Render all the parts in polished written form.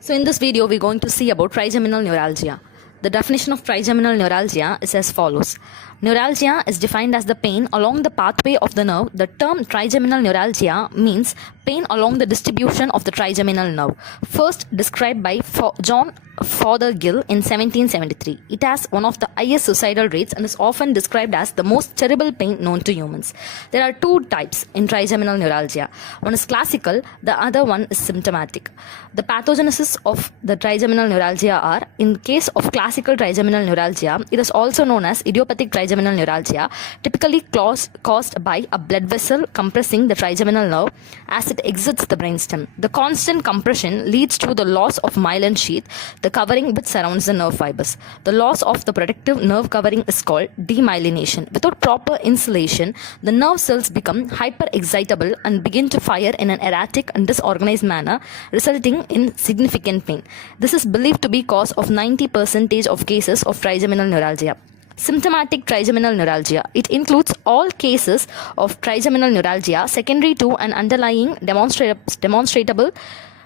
So in this video, we're going to see about trigeminal neuralgia. The definition of trigeminal neuralgia is as follows. Neuralgia is defined as the pain along the pathway of the nerve. The term trigeminal neuralgia means pain along the distribution of the trigeminal nerve, first described by John Fothergill in 1773. It has one of the highest suicidal rates and is often described as the most terrible pain known to humans. There are two types in trigeminal neuralgia. One is classical, the other one is symptomatic. The pathogenesis of the trigeminal neuralgia are, in case of classical trigeminal neuralgia, it is also known as idiopathic trigeminal neuralgia, typically caused by a blood vessel compressing the trigeminal nerve as it exits the brainstem. The constant compression leads to the loss of myelin sheath, the covering which surrounds the nerve fibers. The loss of the protective nerve covering is called demyelination. Without proper insulation, the nerve cells become hyperexcitable and begin to fire in an erratic and disorganized manner, resulting in significant pain. This is believed to be cause of 90% of cases of trigeminal neuralgia. Symptomatic trigeminal neuralgia. It includes all cases of trigeminal neuralgia secondary to an underlying demonstrable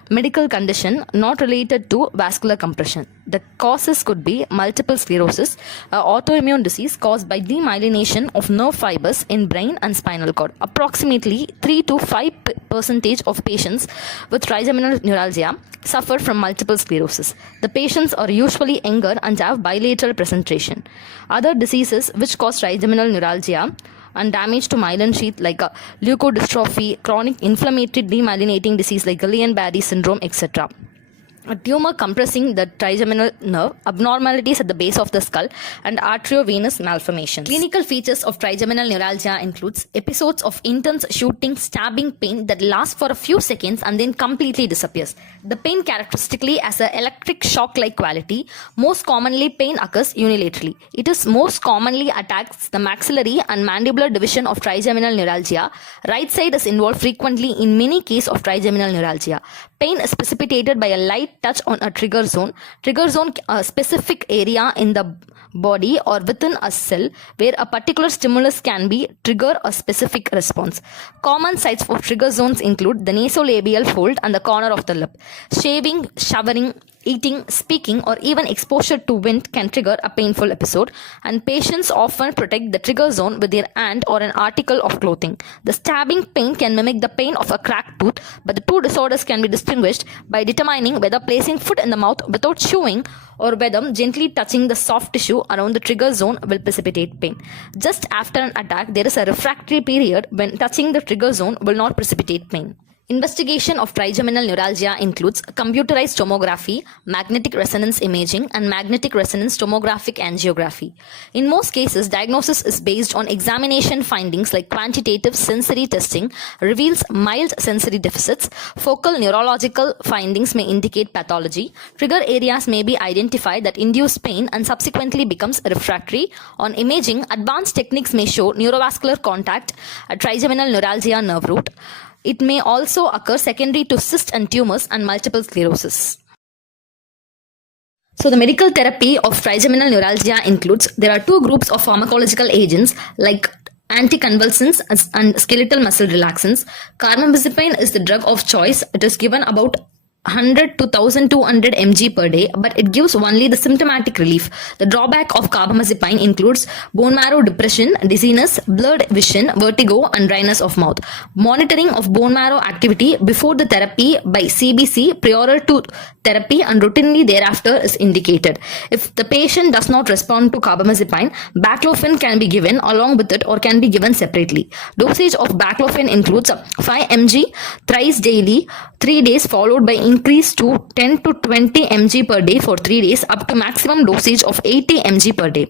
medical condition not related to vascular compression. The causes could be multiple sclerosis, autoimmune disease caused by demyelination of nerve fibers in brain and spinal cord. Approximately 3 to 5% of patients with trigeminal neuralgia suffer from multiple sclerosis. The patients are usually younger and have bilateral presentation. Other diseases which cause trigeminal neuralgia and damage to myelin sheath like leukodystrophy, chronic inflammatory demyelinating disease like Guillain-Barré syndrome, etc. A tumor compressing the trigeminal nerve, abnormalities at the base of the skull, and arteriovenous malformations. Clinical features of trigeminal neuralgia includes episodes of intense shooting, stabbing pain that lasts for a few seconds and then completely disappears. The pain characteristically has an electric shock-like quality. Most commonly, pain occurs unilaterally. It is most commonly attacks the maxillary and mandibular division of trigeminal neuralgia. Right side is involved frequently in many cases of trigeminal neuralgia. Pain is precipitated by a light touch on a trigger zone. Trigger zone, a specific area in the body or within a cell where a particular stimulus can be trigger a specific response. Common sites for trigger zones include the nasolabial fold and the corner of the lip. Shaving, showering, eating, speaking, or even exposure to wind can trigger a painful episode, and patients often protect the trigger zone with their hand or an article of clothing. The stabbing pain can mimic the pain of a cracked tooth, but the two disorders can be distinguished by determining whether placing food in the mouth without chewing or whether gently touching the soft tissue around the trigger zone will precipitate pain. Just after an attack, there is a refractory period when touching the trigger zone will not precipitate pain. Investigation of trigeminal neuralgia includes computerized tomography, magnetic resonance imaging, and magnetic resonance tomographic angiography. In most cases, diagnosis is based on examination findings like quantitative sensory testing reveals mild sensory deficits. Focal neurological findings may indicate pathology. Trigger areas may be identified that induce pain and subsequently becomes refractory. On imaging, advanced techniques may show neurovascular contact at trigeminal neuralgia nerve root. It may also occur secondary to cysts and tumors and multiple sclerosis. So the medical therapy of trigeminal neuralgia includes, there are two groups of pharmacological agents like anticonvulsants and skeletal muscle relaxants. Carbamazepine is the drug of choice. It is given about 100 to 1200 mg per day, but it gives only the symptomatic relief. The drawback of carbamazepine includes bone marrow depression, dizziness, blurred vision, vertigo, and dryness of mouth. Monitoring of bone marrow activity before the therapy by CBC prior to therapy and routinely thereafter is indicated. If the patient does not respond to carbamazepine, baclofen can be given along with it or can be given separately. Dosage of baclofen includes 5 mg thrice daily, 3 days, followed by increase to 10 to 20 mg per day for 3 days up to maximum dosage of 80 mg per day.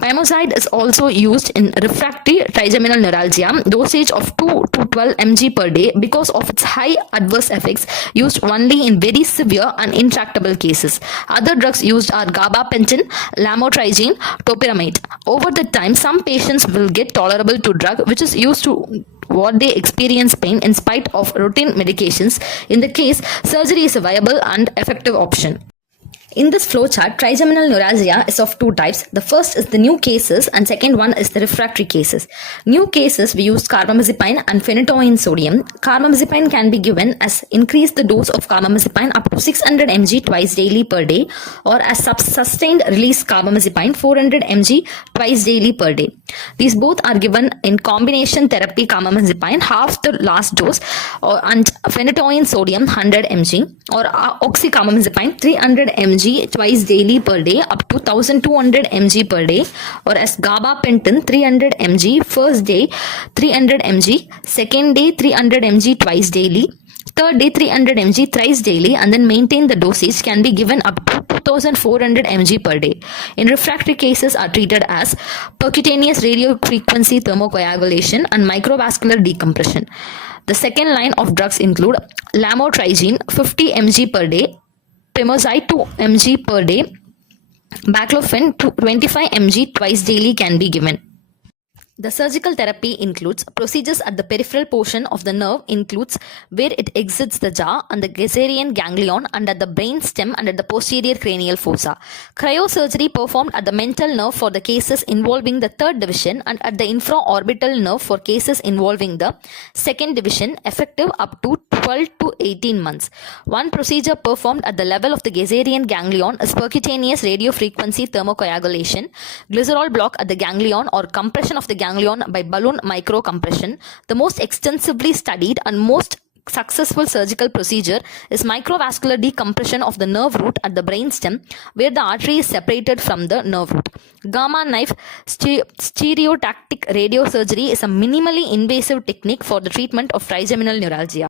Pymoside is also used in refractory trigeminal neuralgia, dosage of 2 to 12 mg per day because of its high adverse effects, used only in very severe and intractable cases. Other drugs used are gabapentin, lamotrigine, topiramate. Over the time, some patients will get tolerable to drug which is used to what they experience pain in spite of routine medications. In the case, surgery is a viable and effective option. In this flowchart, trigeminal neuralgia is of two types. The first is the new cases and second one is the refractory cases. New cases, we use carbamazepine and phenytoin sodium. Carbamazepine can be given as increase the dose of carbamazepine up to 600 mg twice daily per day, or as sustained release carbamazepine 400 mg twice daily per day. These both are given in combination therapy carbamazepine half the last dose, and phenytoin sodium 100 mg, or oxycarbamazepine 300 mg twice daily per day up to 1200 mg per day, or as gabapentin 300 mg first day, 300 mg second day, 300 mg twice daily, third day 300 mg thrice daily, and then maintain the dosage can be given up to 2400 mg per day. In refractory cases are treated as percutaneous radiofrequency thermocoagulation and microvascular decompression. The second line of drugs include lamotrigine 50 mg per day, pimozide 2 mg per day, baclofen 25 mg twice daily can be given. The surgical therapy includes procedures at the peripheral portion of the nerve, includes where it exits the jaw and the Gazarian ganglion, and at the brain stem and at the posterior cranial fossa. Cryosurgery performed at the mental nerve for the cases involving the third division, and at the infraorbital nerve for cases involving the second division, effective up to 12 to 18 months. One procedure performed at the level of the Gazarian ganglion is percutaneous radiofrequency thermocoagulation, glycerol block at the ganglion, or compression of the ganglion by balloon microcompression. The most extensively studied and most successful surgical procedure is microvascular decompression of the nerve root at the brain stem, where the artery is separated from the nerve root. Gamma knife stereotactic radiosurgery is a minimally invasive technique for the treatment of trigeminal neuralgia.